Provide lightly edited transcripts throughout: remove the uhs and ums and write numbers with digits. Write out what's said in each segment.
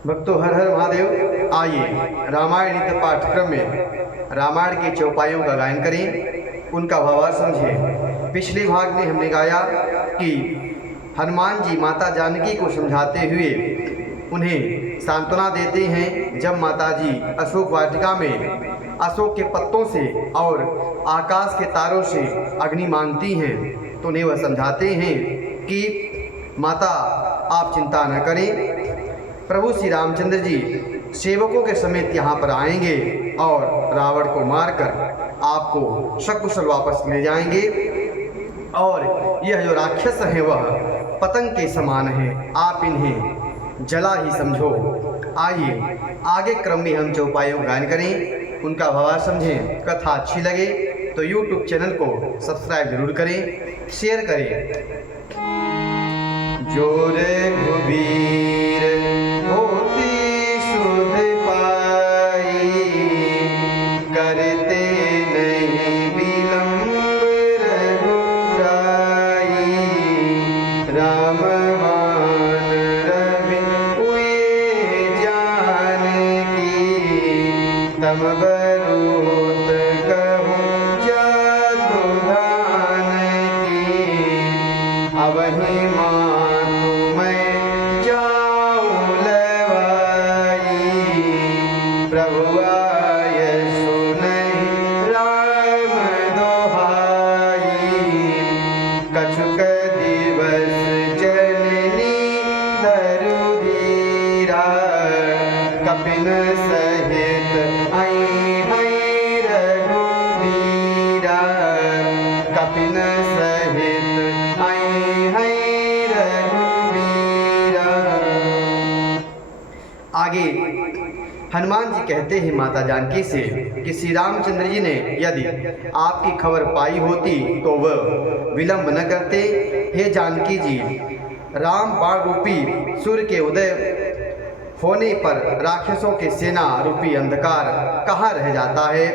भक्तों, हर हर महादेव। आइए रामायण नित्य पाठ्यक्रम में रामायण के चौपाइयों का गायन करें, उनका भावार्थ समझें। पिछले भाग में हमने गाया कि हनुमान जी माता जानकी को समझाते हुए उन्हें सांत्वना देते हैं। जब माता जी अशोक वाटिका में अशोक के पत्तों से और आकाश के तारों से अग्नि मांगती हैं, तो उन्हें वह समझाते हैं कि माता आप चिंता न करें, प्रभु श्री रामचंद्र जी सेवकों के समेत यहाँ पर आएंगे और रावण को मारकर आपको सकुशल वापस ले जाएंगे। और यह जो राक्षस हैं वह पतंग के समान हैं, आप इन्हें जला ही समझो। आइए आगे क्रम में हम चौपाइयों गायन करें, उनका भावार्थ समझें। कथा अच्छी लगे तो YouTube चैनल को सब्सक्राइब जरूर करें, शेयर करें। जोर रघुबीर होती सुध पाई, करते नहीं विलंब रघुराई। रामवान रवि हुए जानकी, तम बरूत कहूँ जतुधान की। अवहि प्रभु आय सुनहि राम दोहाई। कछुक दिवस जननी धरु धीरा, कपिन सहित आई रघुबीरा। कपिन सहित आई रघुबीरा। आगे हनुमान जी कहते हैं माता जानकी से कि श्री रामचंद्र जी ने यदि आपकी खबर पाई होती तो वह विलंब न करते। हे जानकी जी, राम बाण रूपी सूर्य के उदय होने पर राक्षसों के सेना रूपी अंधकार कहाँ रह जाता है।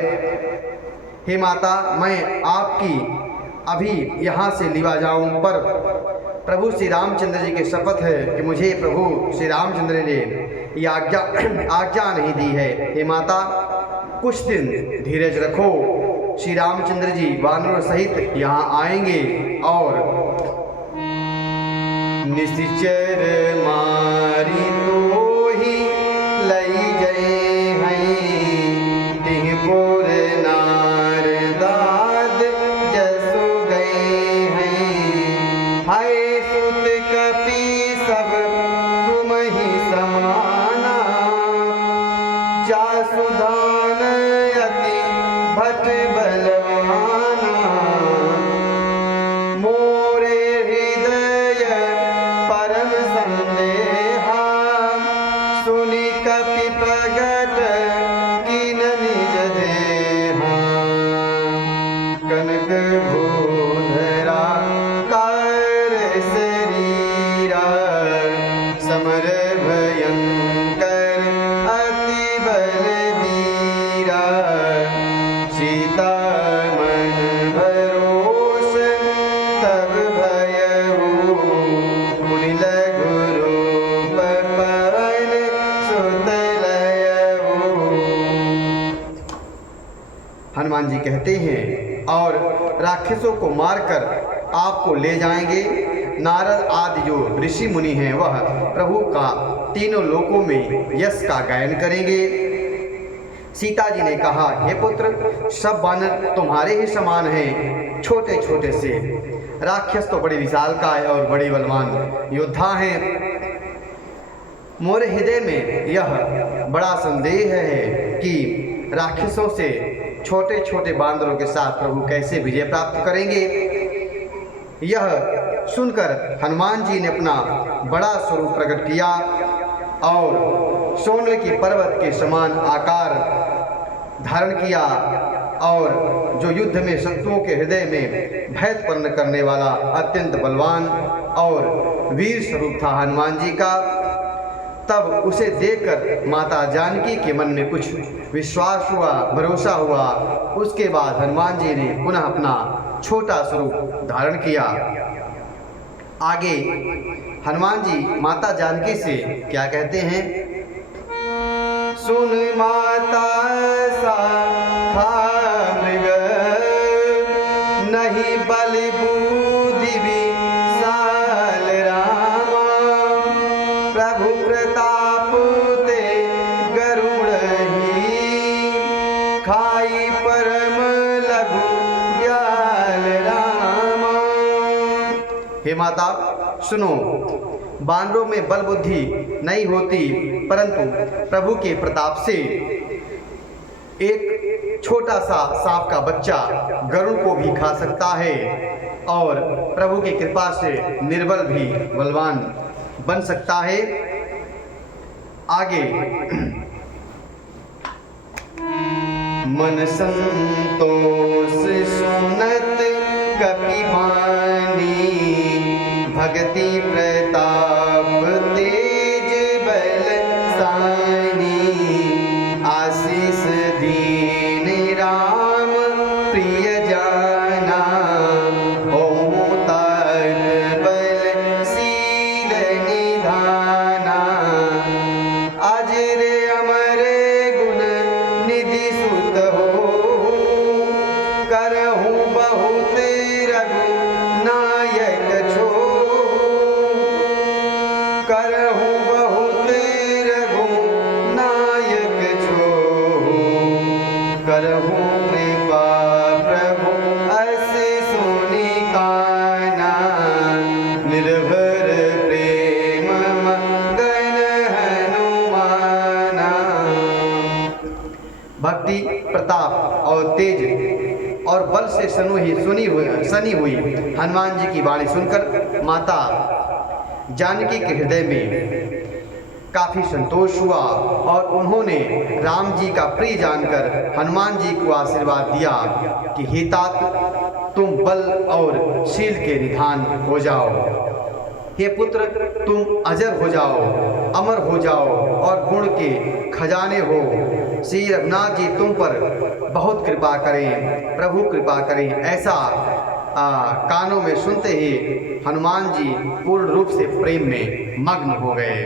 हे माता, मैं आपकी अभी यहाँ से लिवा जाऊँ, पर प्रभु श्री रामचंद्र जी के शपथ है कि मुझे प्रभु श्री रामचंद्र ने ये आज्ञा नहीं दी है। हे माता, कुछ दिन धीरज रखो, श्री रामचंद्र जी वानरों सहित यहाँ आएंगे और निश्चर मारी तो ही लई जय हैं। तिहपुर नार दाद जसु गए हैं। हाय सुत कपि सब तुम ही समाना, जासुदान अति भट बलवाना। मोरे हृदय परम संदेहा, सुनि कपि प्रगट कीन निज देहा। कनक भूधरा कर शरीरा, समर भयंकर अति बलबीरा। सीता मन भरोस तब भयउ, मुनि लघु रूप पवन सुत लयउ। हनुमान जी कहते हैं और राक्षसों को मारकर आपको ले जाएंगे। नारद आदि जो ऋषि मुनि हैं वह प्रभु का तीनों लोकों में यश का गायन करेंगे। सीता जी ने कहा, हे पुत्र, सब वानर तुम्हारे ही समान हैं, छोटे छोटे से। राक्षस तो बड़े विशालकाय और बड़े बलवान योद्धा हैं। मोरे हृदय में यह बड़ा संदेह है कि राक्षसों से छोटे छोटे बांदरों के साथ प्रभु कैसे विजय प्राप्त करेंगे। यह सुनकर हनुमान जी ने अपना बड़ा स्वरूप प्रकट किया और सोने के पर्वत के समान आकार धारण किया और जो युद्ध में शत्रुओं के हृदय में भय उत्पन्न करने वाला अत्यंत बलवान और वीर स्वरूप था हनुमान जी का। तब उसे देखकर माता जानकी के मन में कुछ विश्वास हुआ, भरोसा हुआ। उसके बाद हनुमान जी ने पुनः अपना छोटा स्वरूप धारण किया। आगे हनुमान जी माता जानकी से क्या कहते हैं, सुन माता सा खा मृग, नहीं बलि बूद्धि विशाल रामा। प्रभु प्रताप ते गरुड़ ही, खाई परम लघु ब्याल रामा। हे माता सुनो, बानरों में बल बुद्धि नहीं होती, परंतु प्रभु के प्रताप से एक छोटा सा सांप का बच्चा गरुड़ को भी खा सकता है और प्रभु की कृपा से निर्बल भी बलवान बन सकता है। आगे मन संतोष सुनत कपिवानी, भक्ति प्रताप तेज बल सानी। आशीष दीन राम प्रिय जाना, ओहु तात बल शील निधाना। अजर अमर गुण निधि सुत हो, करहु बहुत रघु नायक छो। करहु बहुत रघु नायक छो, करहु कृपा प्रभु अस सुनि काना। निर्भर प्रेम मगन हनुमाना। भक्ति प्रताप और तेज और बल से सनी हुई हनुमान जी की वाणी सुनकर माता जानकी के हृदय में काफी संतोष हुआ और उन्होंने राम जी का प्रिय जानकर हनुमान जी को आशीर्वाद दिया कि हे तात, तुम बल और शील के निधान हो जाओ। हे पुत्र, तुम अजर हो जाओ, अमर हो जाओ और गुण के खजाने हो। श्री रघुनाथ जी तुम पर बहुत कृपा करें, प्रभु कृपा करें। ऐसा कानों में सुनते ही हनुमान जी पूर्ण रूप से प्रेम में मग्न हो गए।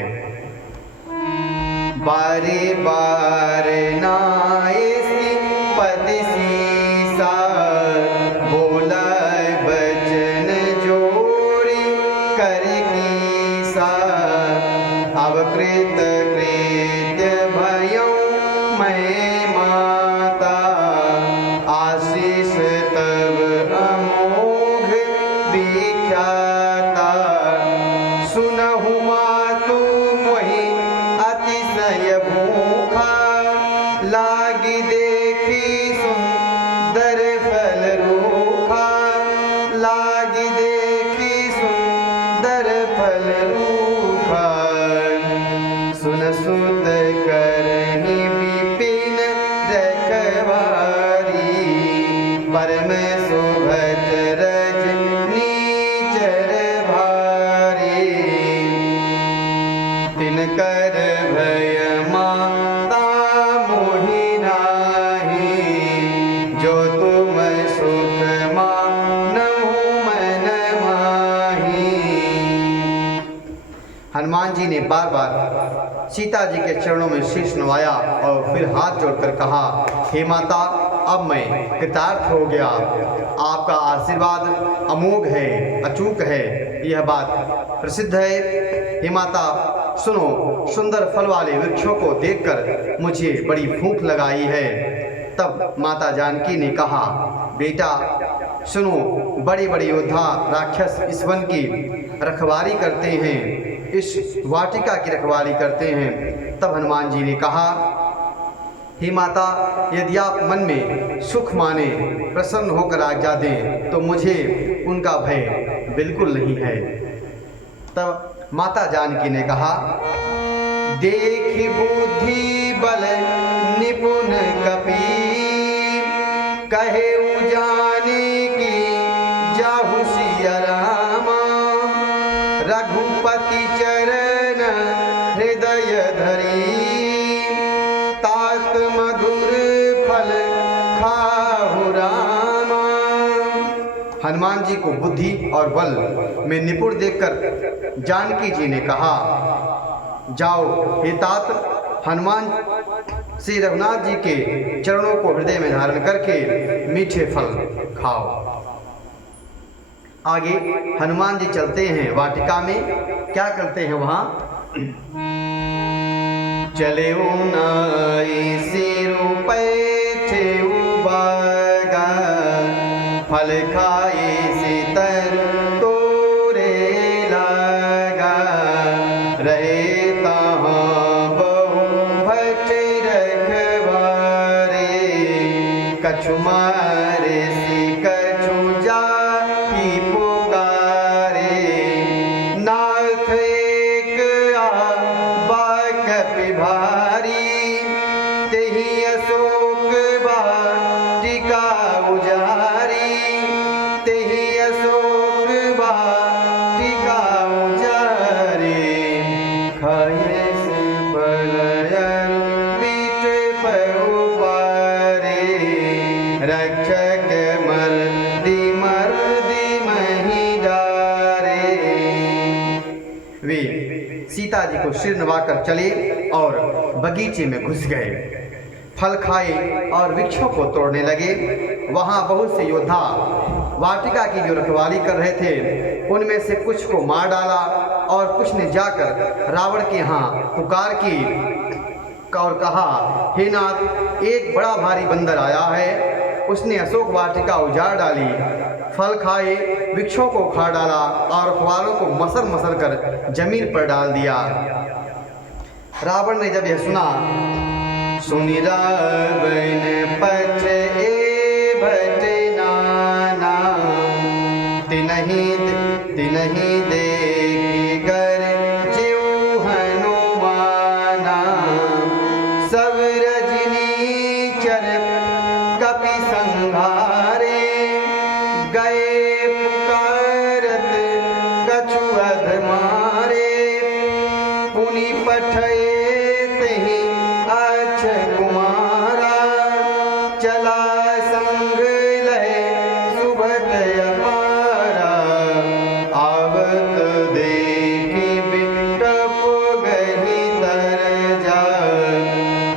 बारे बारे नायसी पति सीसा, बोला बचन जोड़ी कर कीसा। अवकृत कृत्य भयं मैं माता, आशीष तब अमोघ विख्याता। सुनहु मातु मोहि अतिशय भूखा, लागी देखी सुंदर फल रूखा। लागी देखी सुंदर फल रूखा, सुन सुत करहि विपिन रखवारी। परम शोभत रज नीचर भारी, तिनकर भय माता मोहि नाहि। जो तुम सुख मानहु मन माहि। हनुमान जी ने बार बार सीता जी के चरणों में शीश नवाया और फिर हाथ जोड़कर कहा, हे माता, अब मैं कृतार्थ हो गया। आपका आशीर्वाद अमोघ है, अचूक है, यह बात प्रसिद्ध है। हे माता सुनो, सुंदर फल वाले वृक्षों को देखकर मुझे बड़ी भूख लगाई है। तब माता जानकी ने कहा, बेटा सुनो, बड़े बड़े योद्धा राक्षस इस वन की रखवाली करते हैं, इस वाटिका की रखवाली करते हैं। तब हनुमान जी ने कहा, हे माता, यदि आप मन में सुख माने, प्रसन्न होकर आज्ञा दें तो मुझे उनका भय बिल्कुल नहीं है। तब माता जानकी ने कहा, देखि बुद्धि बल निपुण कपि, कहे जाने की जाहु सिया रामा। रघुपति चरण हृदय धरी, तात मधुर फल खाहु रामा। हनुमान जी को बुद्धि और बल में निपुण देखकर जानकी जी ने कहा, जाओ हे तात, हनुमान श्री रघुनाथ जी के चरणों को हृदय में धारण करके मीठे फल खाओ। आगे हनुमान जी चलते हैं वाटिका में। क्या करते हैं वहां? चले नाई सिरु पैठे बागा, फल खाए सितर तोरे लगा, रहे तहाँ बहु भट रखवारे, कछु मारे सी कछु जाहि पुकारे, नाथ एक आबा कपि भारी, तेहि अशोक वाटिका उजारी, तेहि अशोक वाटिका उजारी, खाए से फलयन मीठ पहु पारे, रक्षक मर्दी मही डारे। वे सीता जी को सिर नवाकर चले और बगीचे में घुस गए, फल खाए और वृक्षों को तोड़ने लगे। वहाँ बहुत से योद्धा वाटिका की जो रखवाली कर रहे थे, उनमें से कुछ को मार डाला और कुछ ने जाकर रावण के यहाँ पुकार की और कहा, हे नाथ, एक बड़ा भारी बंदर आया है, उसने अशोक वाटिका उजाड़ डाली, फल खाए, वृक्षों को उखाड़ डाला और अखबारों को मसर मसर कर जमीन पर डाल दिया। रावण ने जब यह सुना, सुनि रावण पठ ए भट नाना, तिनहि देखि गर ज्यों हनुमाना, सब रजनी चर कपि संहारे, गए पुकारत कछु अधमारे, पुनि पठए तेहि अक्षय कुमारा, चला संग लय सुभट अपारा, आवत देखि बिटप गहि तर जाय,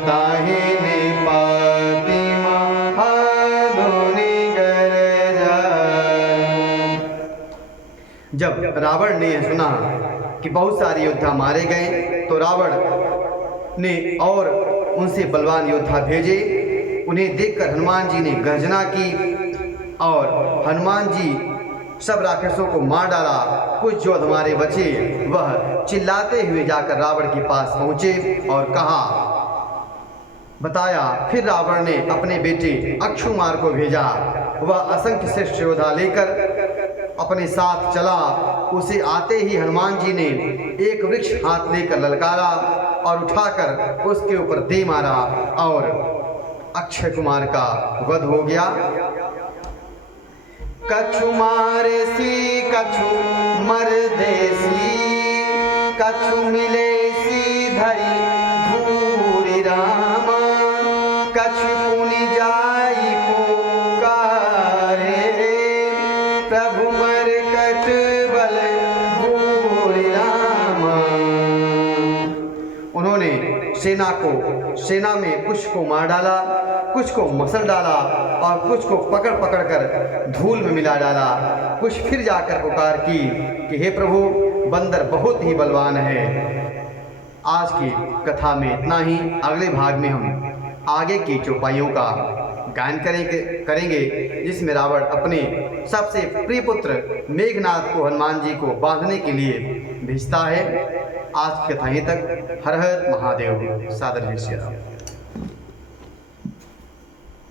ताहि ने पाति महाधुनि गर जाय। जब रावण ने यह सुना कि बहुत सारे योद्धा मारे गए, तो रावण ने और उनसे बलवान योद्धा भेजे। उन्हें देखकर हनुमान जी ने गर्जना की और हनुमान जी सब राक्षसों को मार डाला। कुछ जो हमारे बचे वह चिल्लाते हुए जाकर रावण के पास पहुँचे और कहा, बताया। फिर रावण ने अपने बेटे अक्षुमार को भेजा। वह असंख्य श्रेष्ठ योद्धा लेकर अपने साथ चला। उसे आते ही हनुमान जी ने एक वृक्ष हाथ लेकर ललकारा और उठाकर उसके ऊपर दे मारा और अक्षय कुमार का वध हो गया। कछु मारे सी कछु मर देसी, कछु मिले सी धरी धूरी रामा, कछु पुनि जाई पुकारे, प्रभु मर कट बल भूरि रामा। उन्होंने सेना में कुछ को मार डाला, कुछ को मसल डाला और कुछ को पकड़ पकड़ कर धूल में मिला डाला। कुछ फिर जाकर पुकार की कि हे प्रभु, बंदर बहुत ही बलवान है। आज की कथा में इतना ही। अगले भाग में हम आगे की चौपाइयों का गायन करेंगे, जिसमें रावण अपने सबसे प्रिय पुत्र मेघनाद को हनुमान जी को बांधने के लिए भेजता है। आज की कथा यहीं तक। हर हर महादेव। सादर श्री राम।